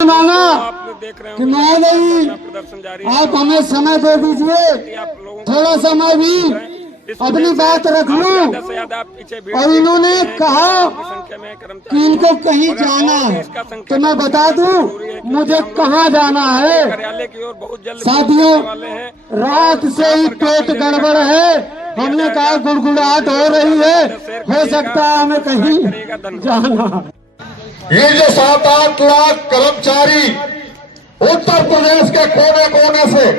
मांगा आप देख रहे कि मैं नहीं, प्रदर्शन जारी, आप हमें समय दे दीजिए, थोड़ा समय भी अपनी बात रख लूं। और इन्होंने कहा कि इनको कहीं जाना है, तो मैं बता दूं मुझे कहाँ जाना है। कार्यालय की ओर बहुत जल्द साथियों, वाले हैं। रात से ही पेट गड़बड़ है, हमने कहा गुड़गुड़ाहट हो रही है, हो सकता है हमें कहीं जाना। ये जो 7-8 लाख कर्मचारी उत्तर प्रदेश के कोने कोने से,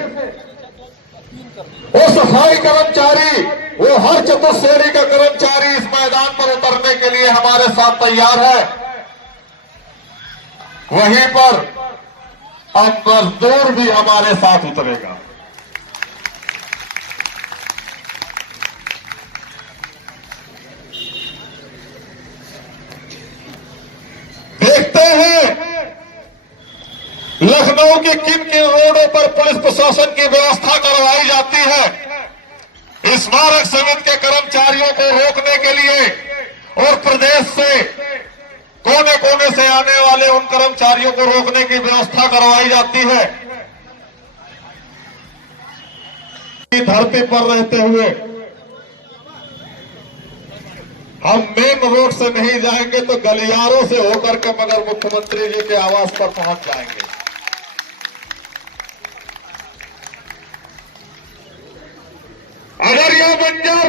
वो सफाई कर्मचारी, वो हर चतुर्श्रेणी का कर्मचारी इस मैदान पर उतरने के लिए हमारे साथ तैयार है। वहीं पर अब मजदूर भी हमारे साथ उतरेगा। देखते हैं लखनऊ के किन किन रोडों पर पुलिस प्रशासन की व्यवस्था करवाई जाती है स्मारक समिति के कर्मचारियों को रोकने के लिए, और प्रदेश से कोने कोने से आने वाले उन कर्मचारियों को रोकने की व्यवस्था करवाई जाती है। धरती पर रहते हुए हम मेन रोड से नहीं जाएंगे तो गलियारों से होकर के मगर मुख्यमंत्री जी के आवास पर पहुंच जाएंगे। अगर यह बंजर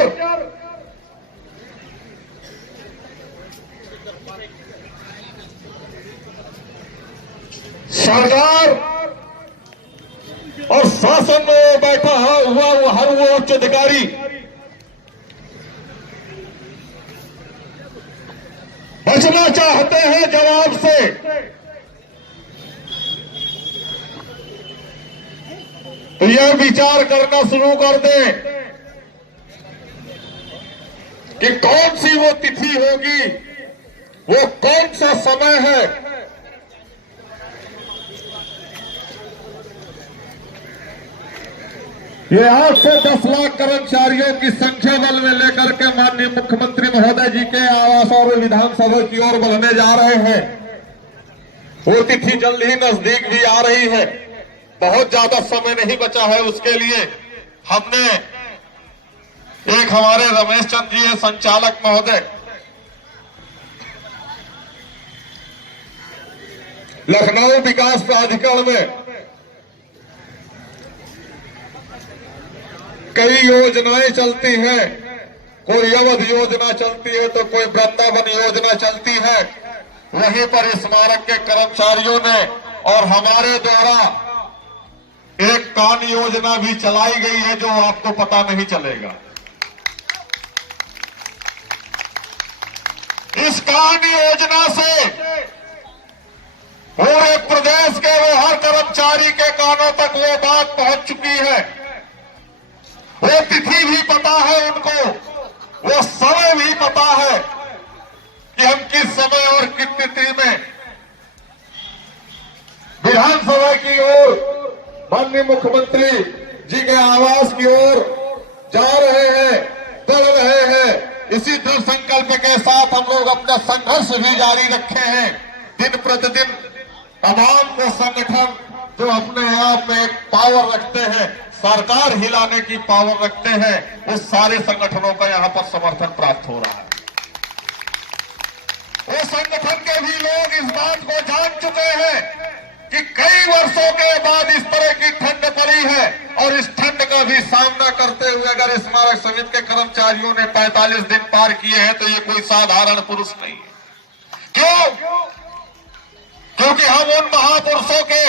सरकार और शासन में बैठा हुआ हर वो उच्च अधिकारी बचना चाहते हैं जवाब से, तो यह विचार करना शुरू कर दें कि कौन सी वो तिथि होगी, वो कौन सा समय है। ये 8 से 10 लाख कर्मचारियों की संख्या बल में लेकर के माननीय मुख्यमंत्री महोदय जी के आवास और विधानसभा की ओर बढ़ने जा रहे हैं। वो तिथि जल्द ही नजदीक भी आ रही है, बहुत ज्यादा समय नहीं बचा है। उसके लिए हमने एक हमारे रमेश चंद्र जी संचालक महोदय लखनऊ विकास प्राधिकरण में कई योजनाएं चलती हैं, कोई अवध योजना चलती है तो कोई वृंदावन योजना चलती है। वहीं पर स्मारक के कर्मचारियों ने और हमारे द्वारा एक कान योजना भी चलाई गई है जो आपको पता नहीं चलेगा। इस कान योजना से पूरे प्रदेश के वो हर कर्मचारी के कानों तक वो बात पहुंच चुकी है। वो तिथि भी पता है उनको, वो समय भी पता है कि हम किस समय और किस तिथि में विधानसभा की ओर माननीय मुख्यमंत्री जी के आवास की ओर जा रहे हैं, बढ़ रहे हैं। इसी दृढ़ संकल्प के साथ हम लोग अपना संघर्ष भी जारी रखे हैं। दिन प्रतिदिन तमाम वो संगठन जो अपने आप में एक पावर रखते हैं, सरकार हिलाने की पावर रखते हैं, उस सारे संगठनों का यहां पर समर्थन प्राप्त हो रहा है। वो संगठन के भी लोग इस बात को जान चुके हैं कि कई वर्षों के बाद इस तरह की ठंड पड़ी है, और इस ठंड का भी सामना करते हुए अगर स्मारक समिति के कर्मचारियों ने 45 दिन पार किए हैं तो ये कोई साधारण पुरुष नहीं है। क्यों? क्योंकि हम उन महापुरुषों के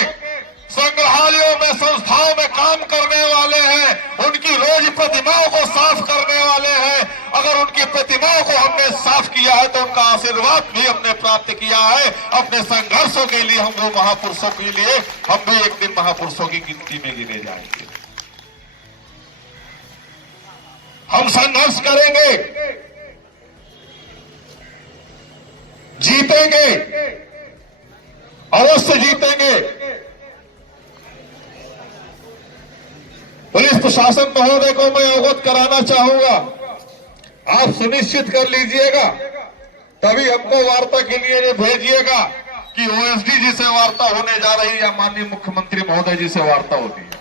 संग्रहालयों में, संस्थाओं में काम करने वाले हैं, उनकी रोज प्रतिमाओं को साफ करने वाले हैं। अगर उनकी प्रतिमाओं को हमने साफ किया है तो उनका आशीर्वाद भी हमने प्राप्त किया है। अपने संघर्षों के लिए हम वो महापुरुषों के लिए हम भी एक दिन महापुरुषों की गिनती में गिने जाएंगे। हम संघर्ष करेंगे, जीतेंगे, अवश्य जीतेंगे। पुलिस प्रशासन महोदय को मैं अवगत कराना चाहूंगा, आप सुनिश्चित कर लीजिएगा, तभी हमको वार्ता के लिए भेजिएगा कि ओएसडी जी से वार्ता होने जा रही है या माननीय मुख्यमंत्री महोदय जी से वार्ता होती है,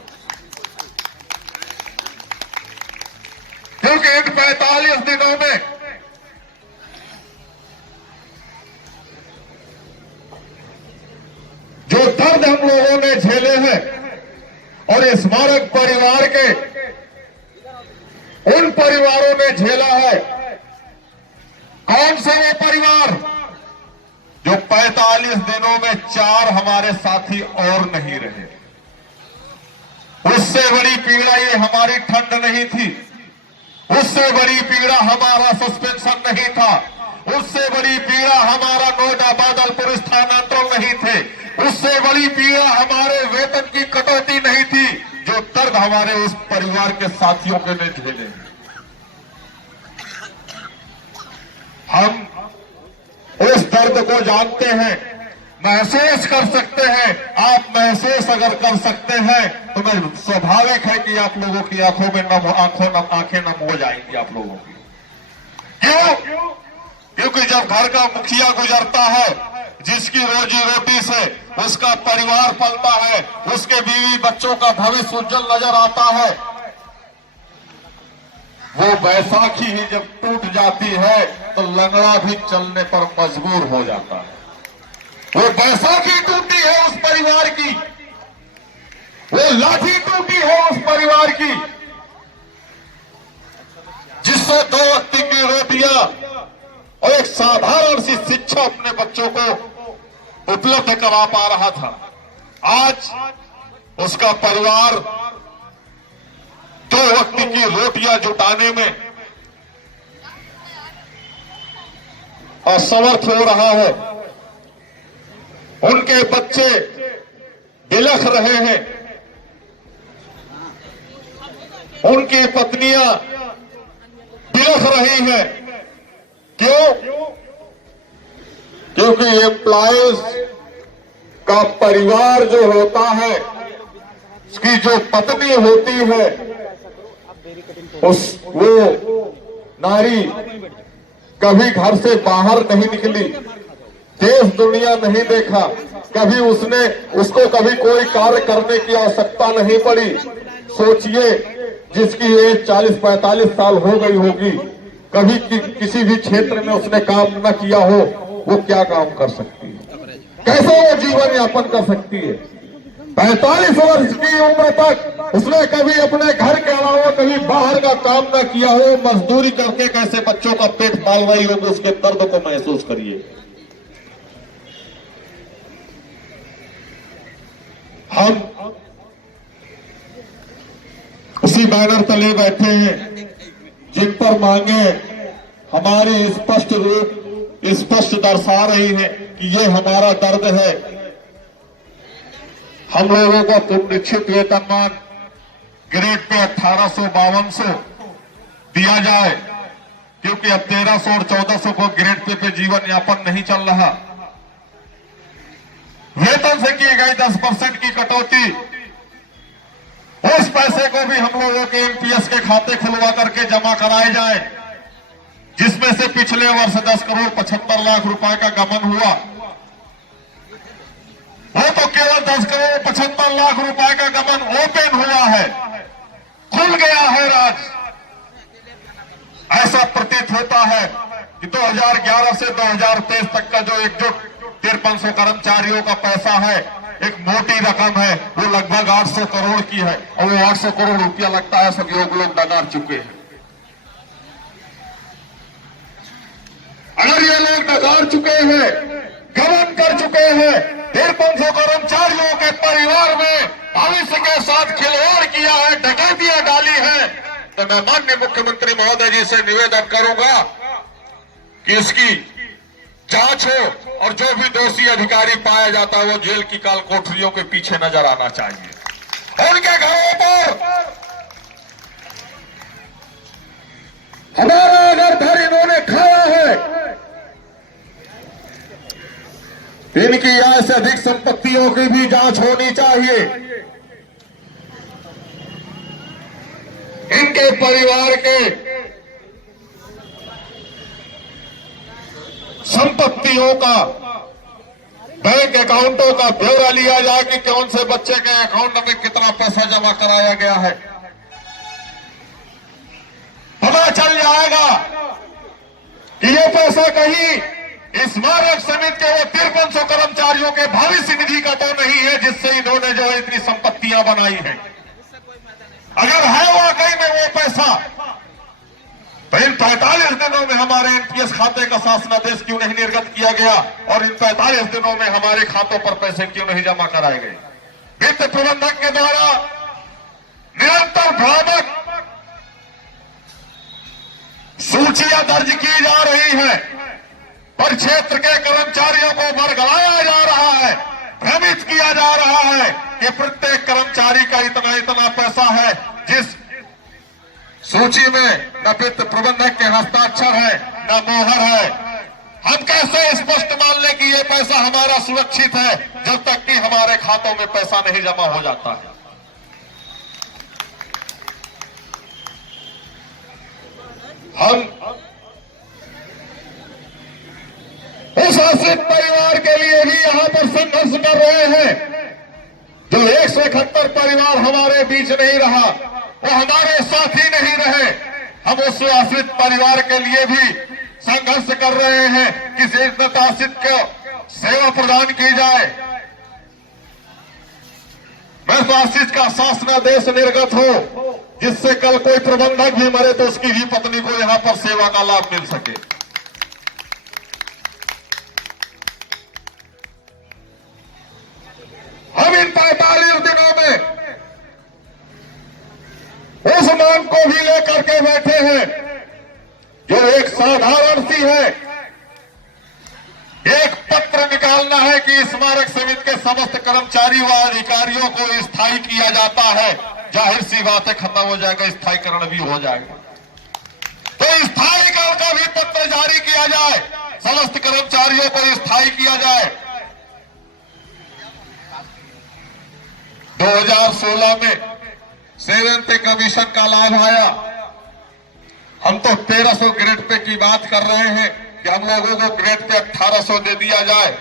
क्योंकि इन 45 दिनों में जो दर्द हम लोगों ने झेले हैं और स्मारक परिवार के उन परिवारों ने झेला है। कौन से वो परिवार जो 45 दिनों में 4 हमारे साथी और नहीं रहे। उससे बड़ी पीड़ा ये हमारी ठंड नहीं थी, उससे बड़ी पीड़ा हमारा सस्पेंशन नहीं था, उससे बड़ी पीड़ा हमारा नोएडा बादलपुर स्थानांतरण नहीं थे, उससे बड़ी पीड़ा हमारे वेतन की कटौती नहीं थी। जो दर्द हमारे उस परिवार के साथियों के ने झेले, हम उस दर्द को जानते हैं, महसूस कर सकते हैं। आप महसूस अगर कर सकते हैं तो मैं स्वाभाविक है कि आप लोगों की आंखों में आंखें नम हो जाएंगी आप लोगों की। क्यों? क्योंकि जब घर का मुखिया गुजरता है, जिसकी रोजी रोटी से उसका परिवार पलता है, उसके बीवी बच्चों का भविष्य उज्जवल नजर आता है, वो बैसाखी ही जब टूट जाती है तो लंगड़ा भी चलने पर मजबूर हो जाता है। वो बैसाखी टूटी है उस परिवार की, वो लाठी टूटी है उस परिवार की, जिससे 2 वक्त की रोटियां और एक साधारण सी शिक्षा अपने बच्चों को उपलब्ध करा पा रहा था। आज उसका परिवार 2 वक्त की रोटियां जुटाने में असमर्थ हो रहा है। उनके बच्चे बिलख रहे हैं, उनकी पत्नियां बिलख रही हैं। क्यों? क्योंकि एम्प्लॉयज का परिवार जो होता है, उसकी जो पत्नी होती है, वो नारी कभी घर से बाहर नहीं निकली, देश दुनिया नहीं देखा, कभी उसको कभी कोई कार्य करने की आवश्यकता नहीं पड़ी। सोचिए, जिसकी एज 40-45 साल हो गई होगी, कभी किसी भी क्षेत्र में उसने काम न किया हो, वो क्या काम कर सकती है? कैसे वो जीवन यापन कर सकती है? 45 वर्ष की उम्र तक उसने कभी अपने घर के अलावा कभी बाहर का काम न किया हो, मजदूरी करके कैसे बच्चों का पेट पाल रही होगी, उसके दर्द को महसूस करिए। हम उसी बैनर तले बैठे हैं जिन पर मांगे हमारी स्पष्ट दर्शा रही है कि ये हमारा दर्द है। हम लोगों को पुनरीक्षित वेतनमान ग्रेड पे 1852 दिया जाए, क्योंकि अब 1300 और 1400 को ग्रेड पे जीवन यापन नहीं चल रहा। वेतन से की गई 10% की कटौती, उस पैसे को भी हम लोगों के एमपीएस के खाते खुलवा करके जमा कराए जाए, जिसमें से पिछले वर्ष 10 करोड़ 75 लाख रुपए का गबन हुआ। वो तो केवल 10 करोड़ 75 लाख रुपए का गबन ओपन हुआ है, खुल गया है राज। ऐसा प्रतीत होता है कि 2011 से 2023 तक का जो एकजुट 5300 कर्मचारियों का पैसा है, एक मोटी रकम है, वो लगभग 800 करोड़ की है, और वो 800 करोड़ रुपया लगता है सब लोग नगार चुके हैं। अगर ये लोग नगार चुके हैं, गबन कर चुके हैं, 5300 कर्मचारियों के परिवार में भविष्य के साथ खिलवाड़ किया है, डकैतियां डाली है, तो मैं माननीय मुख्यमंत्री महोदय जी से निवेदन करूंगा कि इसकी जांच हो और जो भी दोषी अधिकारी पाया जाता है वो जेल की काल कोठरियों के पीछे नजर आना चाहिए। उनके घरों पर हमारा अगर घर इन्होंने खाया है, इनकी आय से अधिक संपत्तियों की भी जांच होनी चाहिए। इनके परिवार के संपत्तियों का बैंक अकाउंटों का ब्यौरा लिया जाए कि कौन से बच्चे के अकाउंट में कितना पैसा जमा कराया गया है। पता चल जाएगा कि ये पैसा कहीं स्मारक समिति के वो 5300 कर्मचारियों के भविष्य निधि का तो नहीं है जिससे इन्होंने जो है इतनी संपत्तियां बनाई हैं। अगर है वाकई में वो पैसा, तो इन 45 दिनों में हमारे एनपीएस खाते का शासनादेश क्यों नहीं निर्गत किया गया और इन 45 दिनों में हमारे खातों पर पैसे क्यों नहीं जमा कराए गए। वित्त प्रबंधक के द्वारा निरंतर भ्रामक सूचियां दर्ज की जा रही है, पर क्षेत्र के कर्मचारियों को बरगलाया जा रहा है, भ्रमित किया जा रहा है कि प्रत्येक कर्मचारी का इतना इतना पैसा है। जिस सूची में न वित्त प्रबंधक के हस्ताक्षर है न मोहर है, हम कैसे स्पष्ट मान लें कि ये पैसा हमारा सुरक्षित है जब तक कि हमारे खातों में पैसा नहीं जमा हो जाता है। हम उस आश्रित परिवार के लिए भी यहां पर संघर्ष कर रहे हैं। जो 171 परिवार हमारे बीच नहीं रहा, वो हमारे साथी नहीं रहे, हम उस आश्रित परिवार के लिए भी संघर्ष कर रहे हैं कि शीर्षत आश्रित को सेवा प्रदान की जाए। मैं आश्रित का शासनादेश निर्गत हो जिससे कल कोई प्रबंधक भी मरे तो उसकी ही पत्नी को यहां पर सेवा का लाभ मिल सके। हम इन 45 दिनों में उस मांग को भी लेकर के बैठे हैं जो एक साधारण सी है। एक पत्र निकालना है कि स्मारक समिति के समस्त कर्मचारी व अधिकारियों को स्थायी किया जाता है। जाहिर सी बात है, खत्म हो जाएगा, स्थायीकरण भी हो जाएगा। तो स्थायीकरण का भी पत्र जारी किया जाए, समस्त कर्मचारियों को स्थायी किया जाए। 2016 में 7th पे कमीशन का लाभ आया। हम तो 1300 ग्रेड पे की बात कर रहे हैं कि हम लोगों को ग्रेड पे 1800 दे दिया जाए।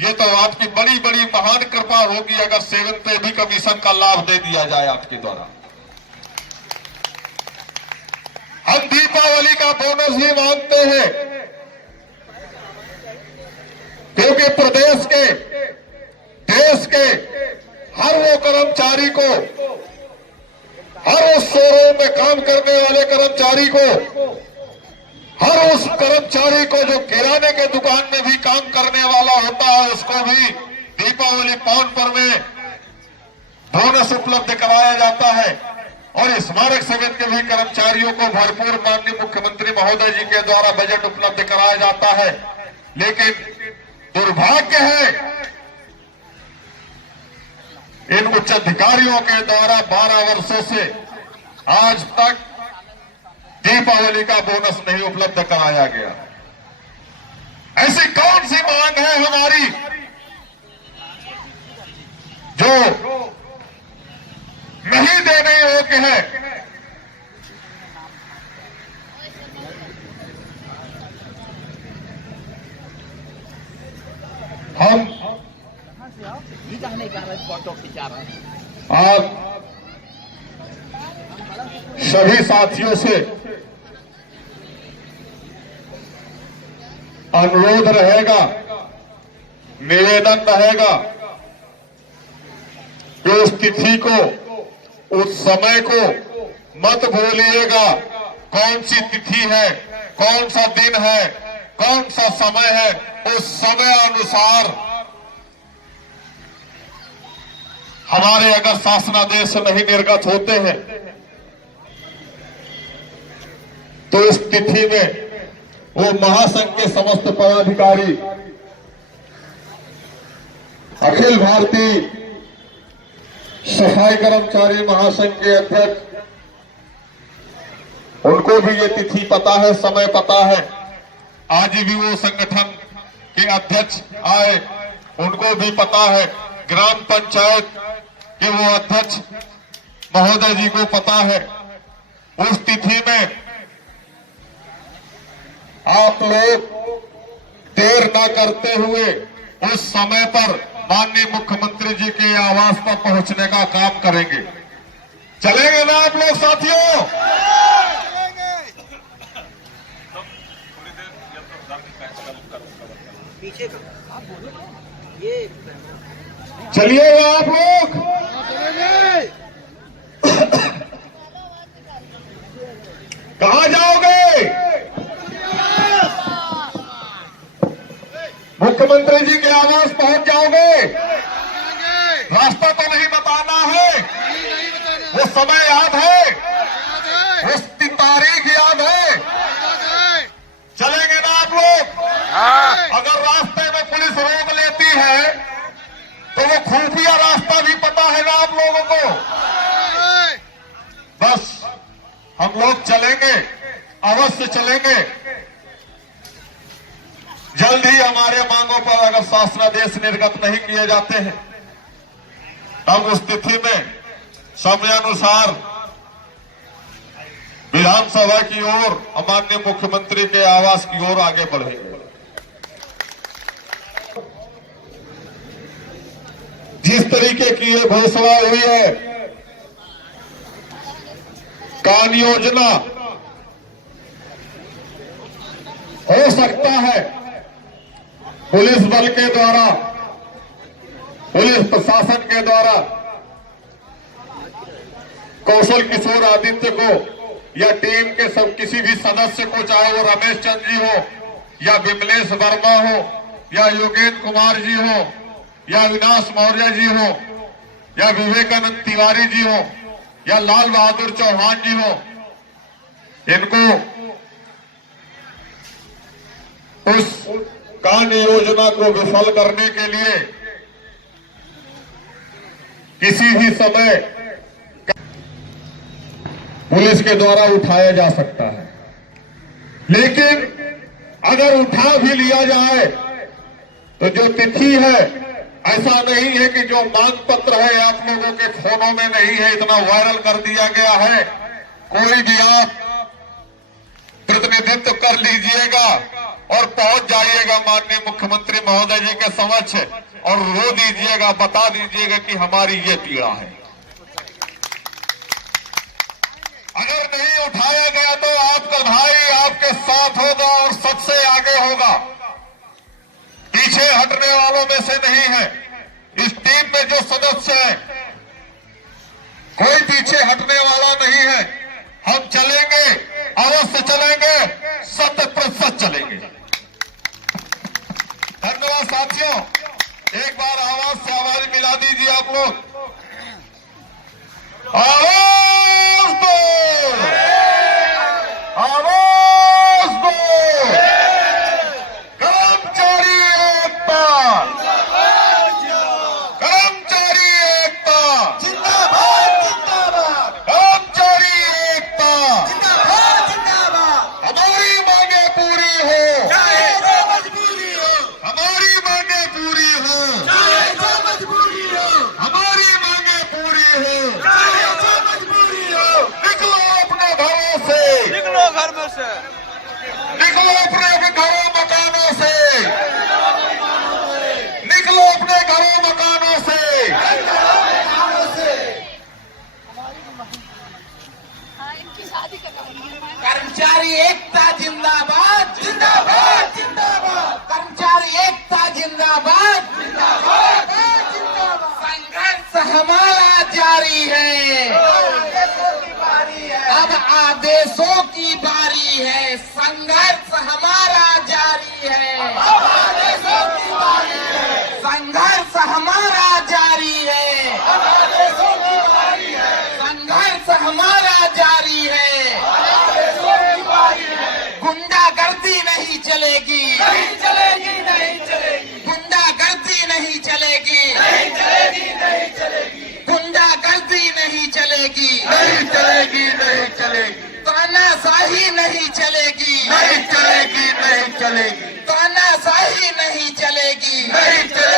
ये तो आपकी बड़ी बड़ी महान कृपा होगी अगर 7th पे भी कमीशन का लाभ दे दिया जाए आपके द्वारा। हम दीपावली का बोनस भी मांगते हैं क्योंकि प्रदेश के, देश के हर वो कर्मचारी को, हर उस शोरूम में काम करने वाले कर्मचारी को, हर उस कर्मचारी को जो किराने के दुकान में भी काम करने वाला होता है, उसको भी दीपावली पावन पर्व में बोनस उपलब्ध कराया जाता है। और स्मारक समिति के भी कर्मचारियों को भरपूर माननीय मुख्यमंत्री महोदय जी के द्वारा बजट उपलब्ध कराया जाता है। लेकिन दुर्भाग्य है इन उच्च अधिकारियों के द्वारा 12 वर्षों से आज तक दीपावली का बोनस नहीं उपलब्ध कराया गया। ऐसी कौन सी मांग है हमारी जो नहीं देने योग्य है? हम आज सभी साथियों से अनुरोध रहेगा, निवेदन रहेगा कि उस तिथि को, उस समय को मत भूलिएगा। कौन सी तिथि है, कौन सा दिन है, कौन सा समय है, उस समय अनुसार हमारे अगर शासनादेश नहीं निर्गत होते हैं तो इस तिथि में वो महासंघ के समस्त पदाधिकारी, अखिल भारतीय सफाई कर्मचारी महासंघ के अध्यक्ष, उनको भी ये तिथि पता है, समय पता है। आज भी वो संगठन के अध्यक्ष आए, उनको भी पता है। ग्राम पंचायत के वो अध्यक्ष महोदय जी को पता है। उस तिथि में आप लोग देर ना करते हुए उस समय पर माननीय मुख्यमंत्री जी के आवास पर पहुंचने का काम करेंगे। चलेंगे ना आप लोग साथियों? चलिएगा आप लोग? कहां जाओगे? मुख्यमंत्री जी के आवास पहुंच जाओगे? रास्ता तो नहीं बताना है? वो समय याद है? उसकी तारीख याद है? चलेंगे ना आप लोग? अगर रास्ते में पुलिस रोक लेती है तो वो खुफिया रास्ता भी पता है ना आप लोगों को? बस हम लोग चलेंगे, अवश्य चलेंगे। जल्द ही हमारे मांगों पर अगर शासनादेश निर्गत नहीं किए जाते हैं तब उस स्थिति में समयानुसार विधानसभा की ओर, माननीय मुख्यमंत्री के आवास की ओर आगे बढ़ेंगे। जिस तरीके की ये घोषणा हुई है, कान योजना, हो सकता है पुलिस बल के द्वारा, पुलिस प्रशासन के द्वारा कौशल किशोर आदित्य को या टीम के सब किसी भी सदस्य को, चाहे वो रमेश चंद्र जी हो या विमलेश वर्मा हो या योगेंद्र कुमार जी हो या अविनाश मौर्य जी हो या विवेकानंद तिवारी जी हो या लाल बहादुर चौहान जी हो, इनको उस कान योजना को विफल करने के लिए किसी भी समय पुलिस के द्वारा उठाया जा सकता है। लेकिन अगर उठा भी लिया जाए तो जो तिथि है, ऐसा नहीं है कि जो मांग पत्र है आप लोगों के फोनों में नहीं है, इतना वायरल कर दिया गया है। कोई भी आप प्रतिनिधित्व कर लीजिएगा और पहुंच जाइएगा माननीय मुख्यमंत्री महोदय जी के समक्ष और रो दीजिएगा, बता दीजिएगा कि हमारी ये पीड़ा है। अगर नहीं उठाया गया तो आपका भाई आपके साथ होगा और सबसे आगे होगा, पीछे हटने वालों में से नहीं है। इस टीम में जो सदस्य है कोई पीछे हटने वाला नहीं है। हम चलेंगे, अवश्य चलेंगे, 100% चलेंगे। धन्यवाद साथियों। एक बार आवाज से आवाज मिला दीजिए आप लोग। आवाज दो, आवाज दो। कर्मचारी एकता, कर्मचारी एकता जिंदाबाद, जिंदाबाद। कर्मचारी एकता जिंदाबाद, जिंदाबाद। हमारी मांगे पूरी हो, चाहे जो मजबूरी हो। हमारी मांगे पूरी हो, चाहे जो मजबूरी हो। हमारी मांगे पूरी हो, चाहे जो मजबूरी हो। निकलो अपने घरों से, निकलो घर में से, निकलो अपने घरों मकानों से, निकलो अपने घरों मकानों से। कर्मचारी एकता जिंदाबाद, जिंदाबाद, जिंदाबाद। कर्मचारी एकता जिंदाबाद, जिंदाबाद, जिंदाबाद। संघर्ष हमारा जारी है, अब आदेशों की बारी है। संघर्ष हमारा जारी है, अब आदेशों की बारी है। संघर्ष हमारा जारी है, अब आदेशों की बारी है। संघर्ष हमारा जारी है, आदेशों की बारी है। गुंडागर्दी नहीं चलेगी, नहीं चलेगी, नहीं चलेगी। गुंडागर्दी नहीं चलेगी, नहीं चलेगी, नहीं चलेगी। गुंडागर्दी नहीं चलेगी, नहीं चलेगी, नहीं चलेगी। तानाशाही नहीं चलेगी, नहीं चलेगी, नहीं चलेगी। तानाशाही नहीं चलेगी, नहीं चलेगी।